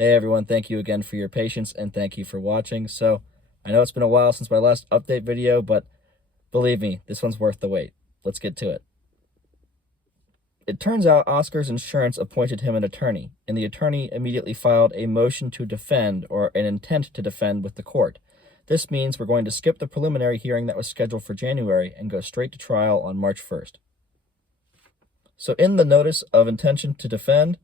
Hey everyone, thank you again for your patience and thank you for watching. So, I know it's been a while since my last update video, but believe me, this one's worth the wait. Let's get to it. It turns out Oscar's insurance appointed him an attorney, and the attorney immediately filed a motion to defend, or an intent to defend, with the court. This means we're going to skip the preliminary hearing that was scheduled for January and go straight to trial on March 1st. So in the notice of intention to defend,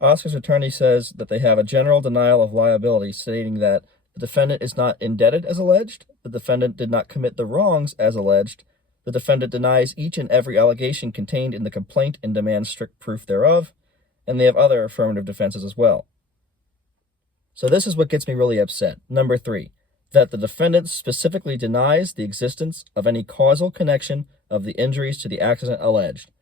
Oscar's attorney says that they have a general denial of liability, stating that the defendant is not indebted as alleged, the defendant did not commit the wrongs as alleged, the defendant denies each and every allegation contained in the complaint and demands strict proof thereof, and they have other affirmative defenses as well. So this is what gets me really upset. Number 3, that the defendant specifically denies the existence of any causal connection of the injuries to the accident alleged.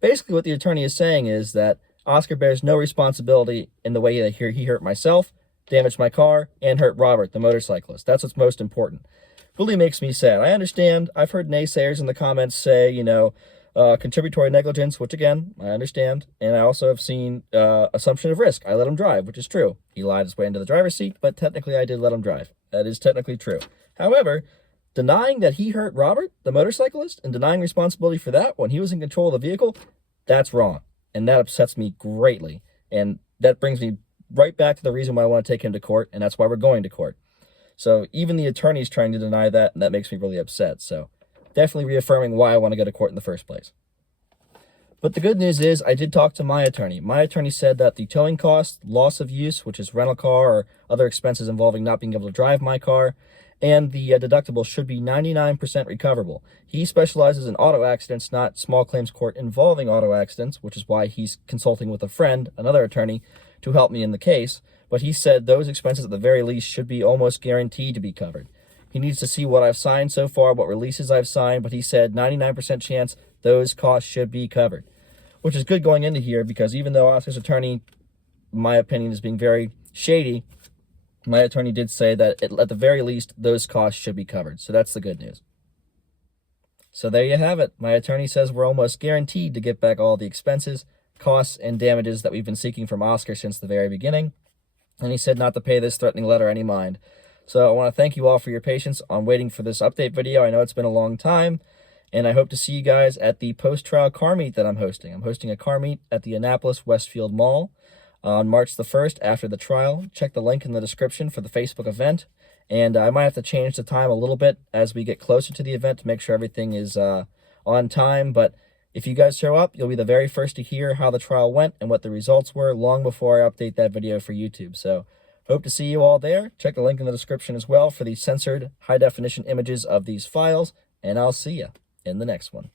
Basically what the attorney is saying is that Oscar bears no responsibility in the way that he hurt myself, damaged my car, and hurt Robert, the motorcyclist. That's what's most important. Really makes me sad. I understand. I've heard naysayers in the comments say, contributory negligence, which again, I understand. And I also have seen assumption of risk. I let him drive, which is true. He lied his way into the driver's seat, but technically I did let him drive. That is technically true. However, denying that he hurt Robert, the motorcyclist, and denying responsibility for that when he was in control of the vehicle, that's wrong. And that upsets me greatly. And that brings me right back to the reason why I want to take him to court, and that's why we're going to court. So even the attorney's trying to deny that, and that makes me really upset. So definitely reaffirming why I want to go to court in the first place. But the good news is I did talk to my attorney. My attorney said that the towing cost, loss of use, which is rental car or other expenses involving not being able to drive my car, and the deductible should be 99% recoverable. He specializes in auto accidents, not small claims court involving auto accidents, which is why he's consulting with a friend, another attorney, to help me in the case. But he said those expenses at the very least should be almost guaranteed to be covered. He needs to see what I've signed so far, what releases I've signed, but he said 99% chance those costs should be covered, which is good going into here because even though Oscar's attorney, in my opinion, is being very shady, my attorney did say that at the very least, those costs should be covered. So that's the good news. So there you have it. My attorney says we're almost guaranteed to get back all the expenses, costs, and damages that we've been seeking from Oscar since the very beginning. And he said not to pay this threatening letter any mind. So I want to thank you all for your patience on waiting for this update video. I know it's been a long time, and I hope to see you guys at the post-trial car meet that I'm hosting. I'm hosting a car meet at the Annapolis Westfield Mall on March the 1st after the trial. Check the link in the description for the Facebook event. And I might have to change the time a little bit as we get closer to the event to make sure everything is on time. But if you guys show up, you'll be the very first to hear how the trial went and what the results were long before I update that video for YouTube. So hope to see you all there. Check the link in the description as well for the censored high-definition images of these files. And I'll see you in the next one.